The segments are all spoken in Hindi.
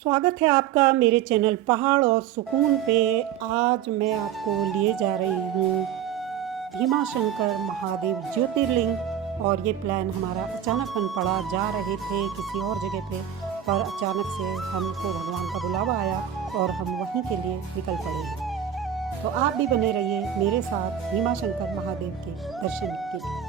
स्वागत है आपका मेरे चैनल पहाड़ और सुकून पे। आज मैं आपको लिए जा रही हूँ भीमाशंकर महादेव ज्योतिर्लिंग। और ये प्लान हमारा अचानक बन पड़ा। जा रहे थे किसी और जगह पे, पर अचानक से हमको भगवान का बुलावा आया और हम वहीं के लिए निकल पड़े। तो आप भी बने रहिए मेरे साथ भीमाशंकर महादेव के दर्शन के लिए।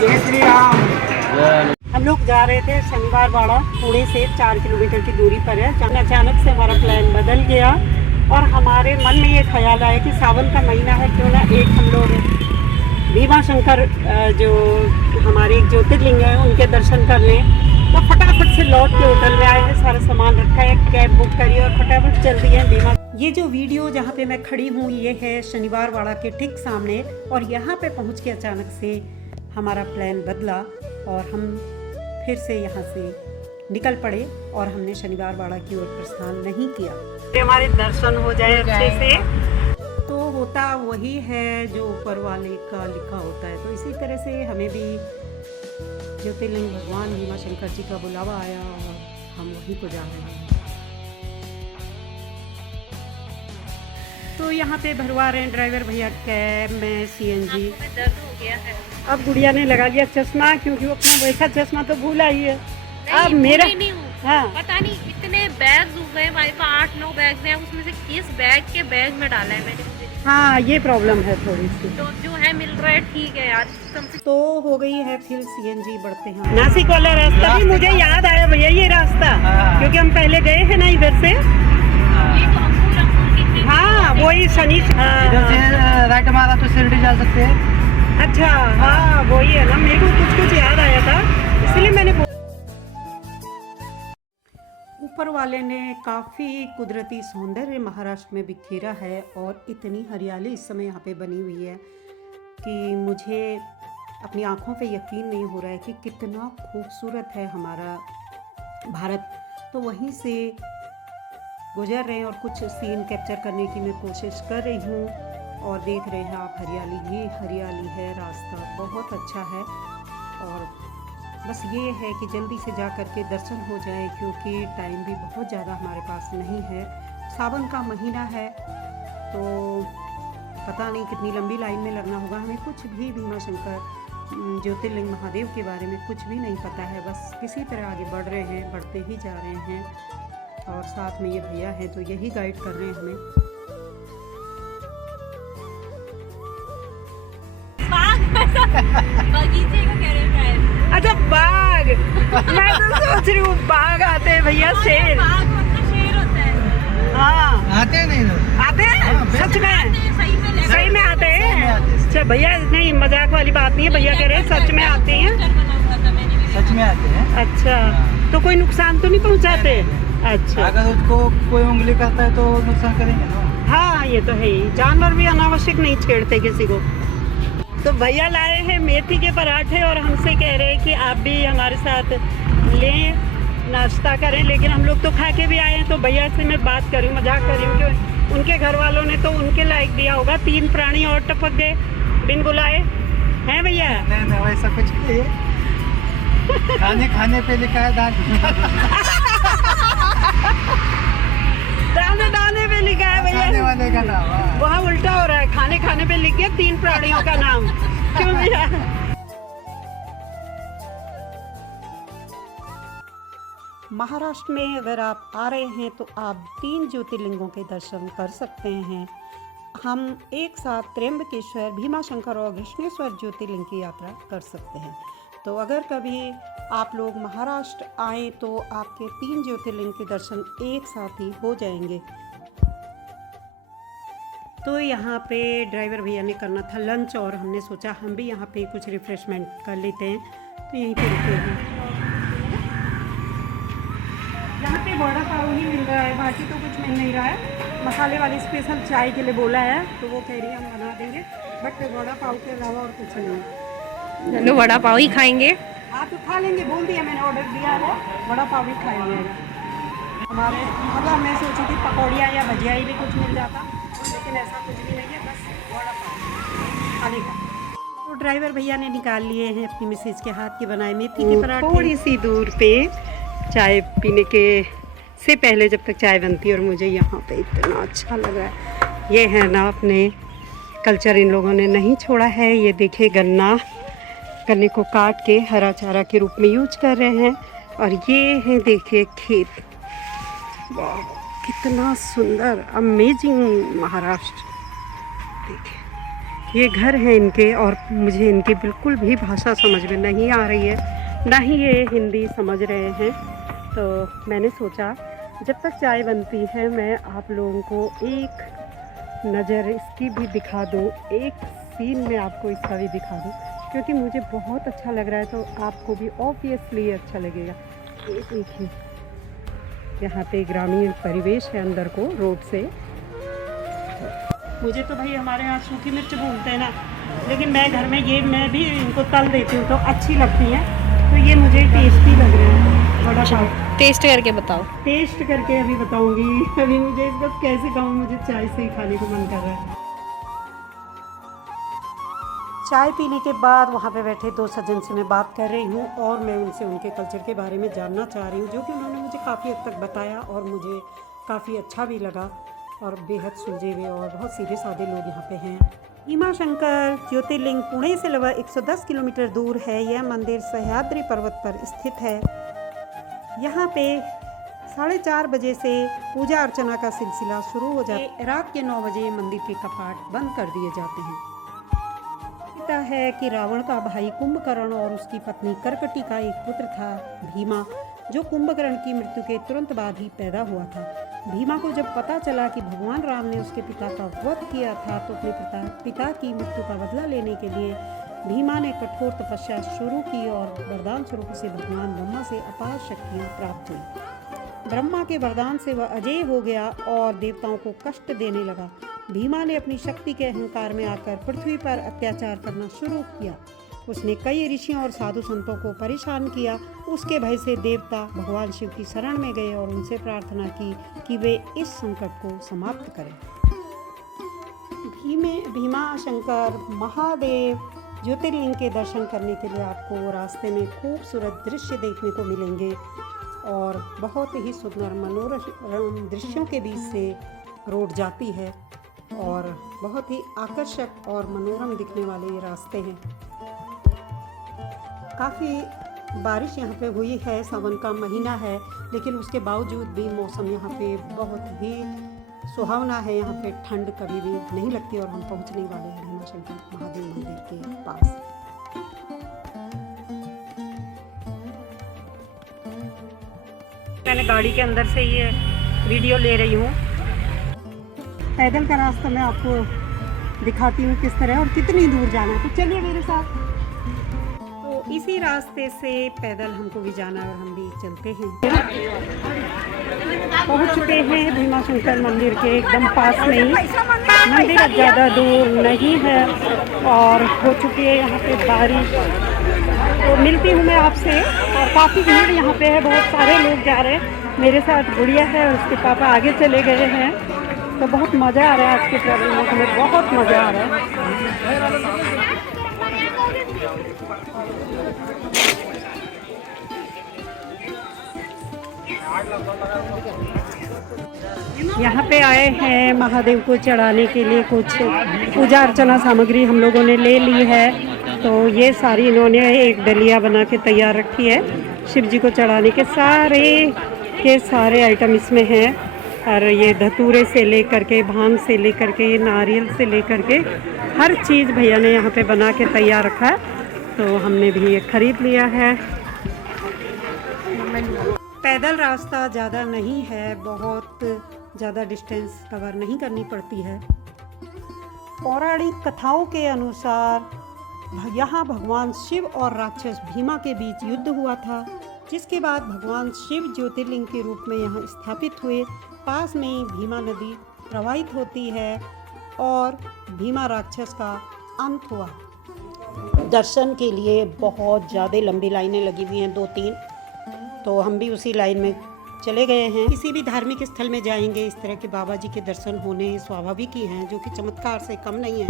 जय श्री राम। हम लोग जा रहे थे शनिवार वाड़ा, पुणे से 4 किलोमीटर की दूरी पर है। अचानक से हमारा प्लान बदल गया और हमारे मन में ये ख्याल आया कि सावन का महीना है, क्यों ना एक हम लोग भीमाशंकर जो हमारे एक ज्योतिर्लिंग है उनके दर्शन कर लें। तो फटाफट से लौट के होटल में आए हैं, सारा सामान रखा है, कैब बुक करी और फटाफट चल दी है भीमा। ये जो वीडियो जहाँ पे मैं खड़ी हूँ ये है शनिवार वाड़ा के ठीक सामने। और यहाँ पे पहुँच के अचानक से हमारा प्लान बदला और हम फिर से यहाँ से निकल पड़े और हमने शनिवार वाड़ा की ओर प्रस्थान नहीं किया। हमारे दर्शन हो जाए अच्छे से तो होता वही है जो ऊपर वाले का लिखा होता है। तो इसी तरह से हमें भी ज्योतिर्लिंग भगवान भीमाशंकर जी का बुलावा आया और हम वहीं को जा रहे हैं। तो यहाँ पे भरवा रहे हैं ड्राइवर भैया कैब में सीएनजी। दर्द हो गया है। अब गुड़िया ने लगा लिया चश्मा, क्योंकि वो अपना वैसा चश्मा तो भूला ही है। अब मेरा नहीं हूँ। हाँ, पता नहीं इतने बैग्स हो गए हमारे पास, 8-9 बैग्स हैं, उसमें से किस बैग के बैग में डाला है मैंने। हाँ ये प्रॉब्लम है थोड़ी सी। तो जो है मिल रहा है ठीक है यार। तो हो गई है फिर सीएनजी बढ़ते हैं। नासिक वाला रास्ता भी मुझे याद आया भैया, ये रास्ता क्योंकि हम पहले गए हैं ना इधर से। ये तो हाँ वही शनि राइट हमारा तो शिरडी जा सकते हैं। अच्छा हाँ वही है ना, मेरे को कुछ याद आया था इसलिए मैंने। ऊपर वाले ने काफ़ी कुदरती सौंदर्य महाराष्ट्र में बिखेरा है और इतनी हरियाली इस समय यहाँ पे बनी हुई है कि मुझे अपनी आँखों पे यकीन नहीं हो रहा है कि कितना खूबसूरत है हमारा भारत। तो वहीं से गुजर रहे हैं और कुछ सीन कैप्चर करने की मैं कोशिश कर रही हूँ। और देख रहे हैं आप हरियाली ही हरियाली है, रास्ता बहुत अच्छा है। और बस ये है कि जल्दी से जा कर के दर्शन हो जाए, क्योंकि टाइम भी बहुत ज़्यादा हमारे पास नहीं है। सावन का महीना है तो पता नहीं कितनी लंबी लाइन में लगना होगा। हमें कुछ भी भीमाशंकर ज्योतिर्लिंग महादेव के बारे में कुछ भी नहीं पता है। बस किसी तरह आगे बढ़ रहे हैं, बढ़ते ही जा रहे हैं। और साथ में ये भैया हैं तो यही गाइड कर रहे हैं हमें। बगीचे का कह रहे हैं। अच्छा बाघ, मैं तो सोच रही हूँ बाघ आते हैं भैया, शेर। बाघ मतलब शेर होता है। हाँ आते हैं नहीं आते हैं सच में, सही में आते हैं। अच्छा भैया नहीं मजाक वाली बात नहीं है, भैया कह रहे हैं सच में आते हैं। सच में आते हैं। अच्छा तो कोई नुकसान तो नहीं पहुँचाते? अच्छा अगर उसको कोई उंगली करता है तो नुकसान करेंगे ना। हाँ ये तो है ही, जानवर भी अनावश्यक नहीं छेड़ते किसी को। तो भैया लाए हैं मेथी के पराठे और हमसे कह रहे हैं कि आप भी हमारे साथ लें, नाश्ता करें। लेकिन हम लोग तो खा के भी आए हैं। तो भैया से मैं बात कर रही हूँ, मजाक कर रही हूँ कि उनके घर वालों ने तो उनके लायक दिया होगा। 3 प्राणी और टपक गए बिन बुलाए, हैं भैया? नहीं वैसा कुछ नहीं है। खाने पे लिखा है दाल। दाने पे लिखा है भैया, वाले का नाम वहाँ उल्टा हो रहा है। खाने पे लिख गया 3 प्राणियों का नाम। क्यों भैया? महाराष्ट्र में अगर आप आ रहे हैं तो आप 3 ज्योतिर्लिंगों के दर्शन कर सकते हैं। हम एक साथ त्र्यंबकेश्वर, भीमाशंकर और घृष्णेश्वर ज्योतिर्लिंग की यात्रा कर सकते हैं। तो अगर कभी आप लोग महाराष्ट्र आएँ तो आपके 3 ज्योतिर्लिंग के दर्शन एक साथ ही हो जाएंगे। तो यहाँ पे ड्राइवर भैया ने करना था लंच और हमने सोचा हम भी यहाँ पे कुछ रिफ्रेशमेंट कर लेते हैं, तो यहीं पे रुके हैं। यहाँ पे वड़ा पाव ही मिल रहा है, बाकी तो कुछ मिल नहीं रहा है। मसाले वाली स्पेशल चाय के लिए बोला है तो वो कह रही है हम बना देंगे, बट वड़ा पाव के अलावा और कुछ नहीं। चलो वड़ा पाव ही खाएंगे। आप तो खा लेंगे, बोल दिया मैंने, ऑर्डर दिया है, वड़ा पाव ही खाएंगे। हमारे मतलब मैं सोची थी पकौड़ियाँ या भजिया ही भी कुछ मिल जाता, लेकिन ऐसा कुछ भी नहीं है, बस वड़ा पाव खाने का। तो ड्राइवर भैया ने निकाल लिए हैं अपनी मिसेज के हाथ के बनाए मेथी के पराठे। थोड़ी सी दूर पे चाय पीने के से पहले जब तक चाय बनती है, और मुझे यहाँ पे इतना अच्छा लग रहा है। ये है ना, अपने कल्चर इन लोगों ने नहीं छोड़ा है। ये देखिए गन्ने को काट के हरा चारा के रूप में यूज कर रहे हैं। और ये है देखिए खेत, वाह कितना सुंदर, अमेजिंग महाराष्ट्र। देखिए ये घर हैं इनके, और मुझे इनकी बिल्कुल भी भाषा समझ में नहीं आ रही है, ना ही ये हिंदी समझ रहे हैं। तो मैंने सोचा जब तक चाय बनती है मैं आप लोगों को एक नज़र इसकी भी दिखा दूँ, एक सीन में आपको इसका भी दिखा दूँ, क्योंकि मुझे बहुत अच्छा लग रहा है, तो आपको भी ऑब्वियसली अच्छा लगेगा। ये देखिए यहाँ पे ग्रामीण परिवेश है अंदर को रोड से। मुझे तो भाई हमारे यहाँ सूखी मिर्च भूनते हैं ना, लेकिन मैं घर में ये मैं भी इनको तल देती हूँ तो अच्छी लगती हैं, तो ये मुझे टेस्टी लग रहे हैं। बड़ा पाव टेस्ट करके बताओ। टेस्ट करके अभी बताऊंगी, अभी मुझे इसको कैसे खाऊं, मुझे चाय से ही खाने को मन कर रहा है। चाय पीने के बाद वहाँ पे बैठे दो सज्जन से मैं बात कर रही हूँ, और मैं उनसे उनके कल्चर के बारे में जानना चाह रही हूँ, जो कि उन्होंने मुझे काफ़ी हद तक बताया और मुझे काफ़ी अच्छा भी लगा, और बेहद सुलझे हुए और बहुत सीधे साधे लोग यहाँ पे हैं। भीमाशंकर ज्योतिर्लिंग पुणे से लगभग 110 किलोमीटर दूर है। यह मंदिर सह्याद्री पर्वत पर स्थित है। यहाँ पे 4:30 बजे से पूजा अर्चना का सिलसिला शुरू हो जाता है। रात के 9 बजे मंदिर के कपाट बंद कर दिए जाते हैं। कहता है कि रावण का भाई कुंभकर्ण और उसकी पत्नी करकटी का एक पुत्र था भीमा, जो कुंभकर्ण की मृत्यु के तुरंत बाद ही पैदा हुआ था। भीमा को जब पता चला कि भगवान राम ने उसके पिता का वध किया था, तो अपने पिता की मृत्यु का बदला लेने के लिए भीमा ने कठोर तपस्या शुरू की, और वरदान स्वरूप से भगवान ब्रह्मा से अपार शक्तियाँ प्राप्त हुई। ब्रह्मा के वरदान से वह अजेय हो गया और देवताओं को कष्ट देने लगा। भीमा ने अपनी शक्ति के अहंकार में आकर पृथ्वी पर अत्याचार करना शुरू किया। उसने कई ऋषियों और साधु संतों को परेशान किया। उसके भय से देवता भगवान शिव की शरण में गए और उनसे प्रार्थना की कि वे इस संकट को समाप्त करें। भीमाशंकर महादेव ज्योतिर्लिंग के दर्शन करने के लिए आपको रास्ते में खूबसूरत दृश्य देखने को मिलेंगे, और बहुत ही सुंदर मनोरम दृश्यों के बीच से रोड जाती है, और बहुत ही आकर्षक और मनोरम दिखने वाले ये रास्ते हैं। काफ़ी बारिश यहाँ पे हुई है, सावन का महीना है, लेकिन उसके बावजूद भी मौसम यहाँ पे बहुत ही सुहावना है। यहाँ पे ठंड कभी भी नहीं लगती, और हम पहुँचने वाले हैं भीमाशंकर महादेव मंदिर के पास। मैंने गाड़ी के अंदर से ये वीडियो ले रही हूँ। पैदल का रास्ता मैं आपको दिखाती हूँ किस तरह और कितनी दूर जाना है, तो चलिए मेरे साथ। तो इसी रास्ते से पैदल हमको भी जाना है, और हम भी चलते हैं। पहुँच चुके हैं भीमाशंकर मंदिर के एकदम पास में ही। मंदिर ज़्यादा दूर नहीं है, और हो चुकी है यहाँ पे बारिश। तो मिलती हूँ मैं आपसे, और काफ़ी भीड़ यहाँ पे है, बहुत सारे लोग जा रहे हैं। मेरे साथ गुड़िया है और उसके पापा आगे चले गए हैं, तो बहुत मज़ा आ रहा है। आज के ट्रैवल में हमें बहुत मज़ा आ रहा है। यहाँ पे आए हैं महादेव को चढ़ाने के लिए। कुछ पूजा अर्चना सामग्री हम लोगों ने ले ली है, तो ये सारी इन्होंने एक डलिया बना के तैयार रखी है। शिव जी को चढ़ाने के सारे आइटम इसमें हैं, और ये धतूरे से लेकर के, भांग से लेकर के, नारियल से लेकर के हर चीज़ भैया ने यहाँ पे बना के तैयार रखा है, तो हमने भी ये खरीद लिया है। पैदल रास्ता ज़्यादा नहीं है, बहुत ज़्यादा डिस्टेंस कवर नहीं करनी पड़ती है। पौराणिक कथाओं के अनुसार यहाँ भगवान शिव और राक्षस भीमा के बीच युद्ध हुआ था, जिसके बाद भगवान शिव ज्योतिर्लिंग के रूप में यहाँ स्थापित हुए। पास में ही भीमा नदी प्रवाहित होती है, और भीमा राक्षस का अंत हुआ। दर्शन के लिए बहुत ज़्यादा लंबी लाइनें लगी हुई हैं, 2-3, तो हम भी उसी लाइन में चले गए हैं। किसी भी धार्मिक स्थल में जाएंगे, इस तरह के बाबा जी के दर्शन होने स्वाभाविक ही हैं, जो कि चमत्कार से कम नहीं है।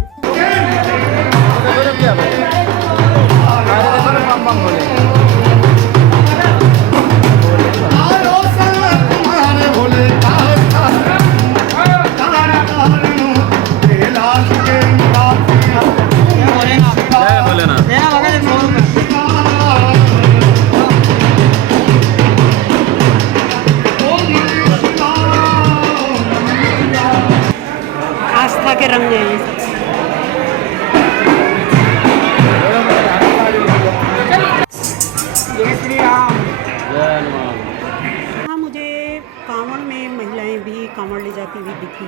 कांवड़ ले जाती हुई दिखी।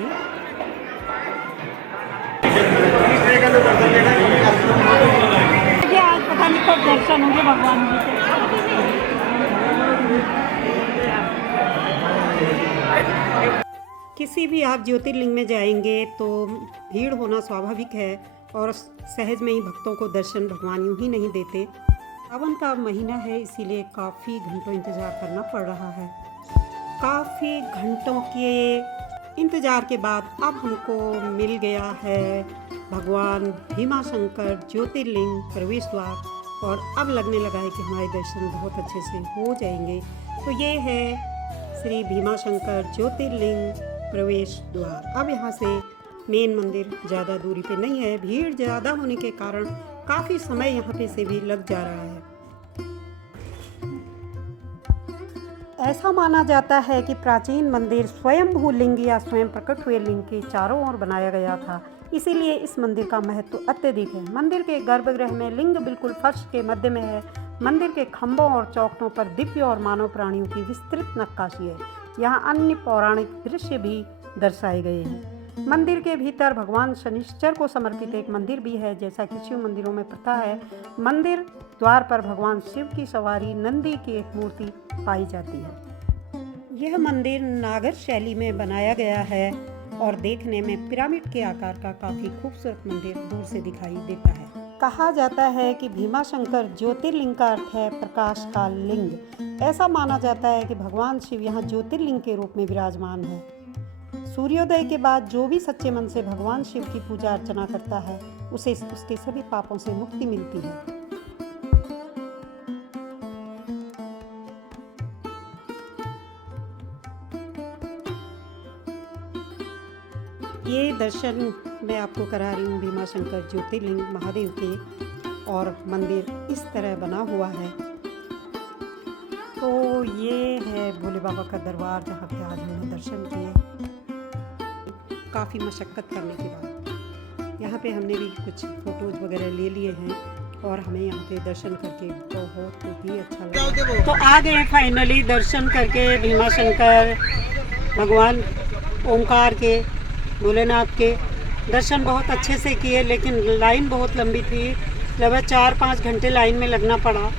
आज पता नहीं कब दर्शन होंगे भगवान जी के। किसी भी आप ज्योतिर्लिंग में जाएंगे तो भीड़ होना स्वाभाविक है और सहज में ही भक्तों को दर्शन भगवान यूं ही नहीं देते। सावन का महीना है, इसीलिए काफ़ी घंटों इंतज़ार करना पड़ रहा है। काफ़ी घंटों के इंतज़ार के बाद अब हमको मिल गया है भगवान भीमाशंकर ज्योतिर्लिंग प्रवेश द्वार और अब लगने लगा है कि हमारे दर्शन बहुत अच्छे से हो जाएंगे। तो ये है श्री भीमाशंकर ज्योतिर्लिंग प्रवेश द्वार। अब यहाँ से मेन मंदिर ज़्यादा दूरी पे नहीं है। भीड़ ज़्यादा होने के कारण काफ़ी समय यहाँ पे से भी लग जा रहा है। ऐसा माना जाता है कि प्राचीन मंदिर स्वयंभू लिंग या स्वयं प्रकट हुए लिंग के चारों ओर बनाया गया था, इसीलिए इस मंदिर का महत्व अत्यधिक है। मंदिर के गर्भगृह में लिंग बिल्कुल फर्श के मध्य में है। मंदिर के खंभों और चौखटों पर दिव्य और मानव प्राणियों की विस्तृत नक्काशी है। यहाँ अन्य पौराणिक दृश्य भी दर्शाए गए हैं। मंदिर के भीतर भगवान शनिश्चर को समर्पित एक मंदिर भी है। जैसा कि शिव मंदिरों में प्रथा है, मंदिर द्वार पर भगवान शिव की सवारी नंदी की एक मूर्ति पाई जाती है। यह मंदिर नागर शैली में बनाया गया है और देखने में पिरामिड के आकार का काफी खूबसूरत मंदिर दूर से दिखाई देता है। कहा जाता है कि भीमाशंकर ज्योतिर्लिंग का अर्थ है प्रकाश का लिंग। ऐसा माना जाता है कि भगवान शिव यहाँ ज्योतिर्लिंग के रूप में विराजमान है। सूर्योदय के बाद जो भी सच्चे मन से भगवान शिव की पूजा अर्चना करता है उसे उसके सभी पापों से मुक्ति मिलती है। ये दर्शन मैं आपको करा रही हूँ भीमाशंकर ज्योतिर्लिंग महादेव के, और मंदिर इस तरह बना हुआ है। तो ये है भोले बाबा का दरबार जहाँ पे आज हमने दर्शन किए काफ़ी मशक्क़त करने के बाद। यहाँ पे हमने भी कुछ फ़ोटोज़ वगैरह ले लिए हैं और हमें यहाँ पे दर्शन करके बहुत ही अच्छा लगा। तो आ गए फाइनली दर्शन करके भीमाशंकर भगवान ओंकार के, भोलेनाथ के दर्शन बहुत अच्छे से किए, लेकिन लाइन बहुत लंबी थी। लगभग 4-5 घंटे लाइन में लगना पड़ा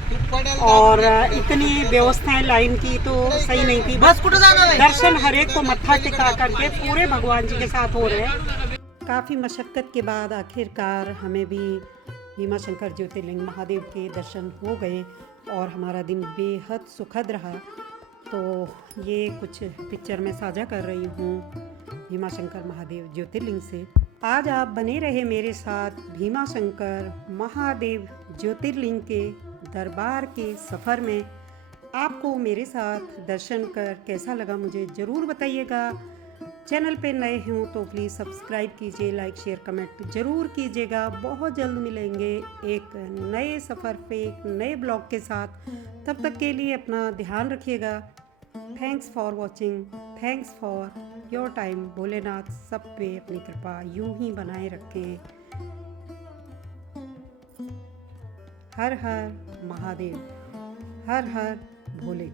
और इतनी व्यवस्थाएं लाइन की तो सही नहीं थी। बस दर्शन हर एक को मत्था टिका करके पूरे भगवान जी के साथ हो रहे हैं। काफ़ी मशक्क़त के बाद आखिरकार हमें भी भीमाशंकर ज्योतिर्लिंग महादेव के दर्शन हो गए और हमारा दिन बेहद सुखद रहा। तो ये कुछ पिक्चर मैं साझा कर रही हूँ भीमाशंकर महादेव ज्योतिर्लिंग से। आज आप बने रहे मेरे साथ भीमाशंकर महादेव ज्योतिर्लिंग के दरबार के सफ़र में। आपको मेरे साथ दर्शन कर कैसा लगा मुझे ज़रूर बताइएगा। चैनल पे नए हों तो प्लीज़ सब्सक्राइब कीजिए, लाइक शेयर कमेंट ज़रूर कीजिएगा। बहुत जल्द मिलेंगे एक नए सफ़र पे एक नए ब्लॉग के साथ। तब तक के लिए अपना ध्यान रखिएगा। Thanks for watching, thanks for your time. Bholenath सब पे अपनी कृपा यूं ही बनाए रखें। हर हर महादेव, हर हर भोले।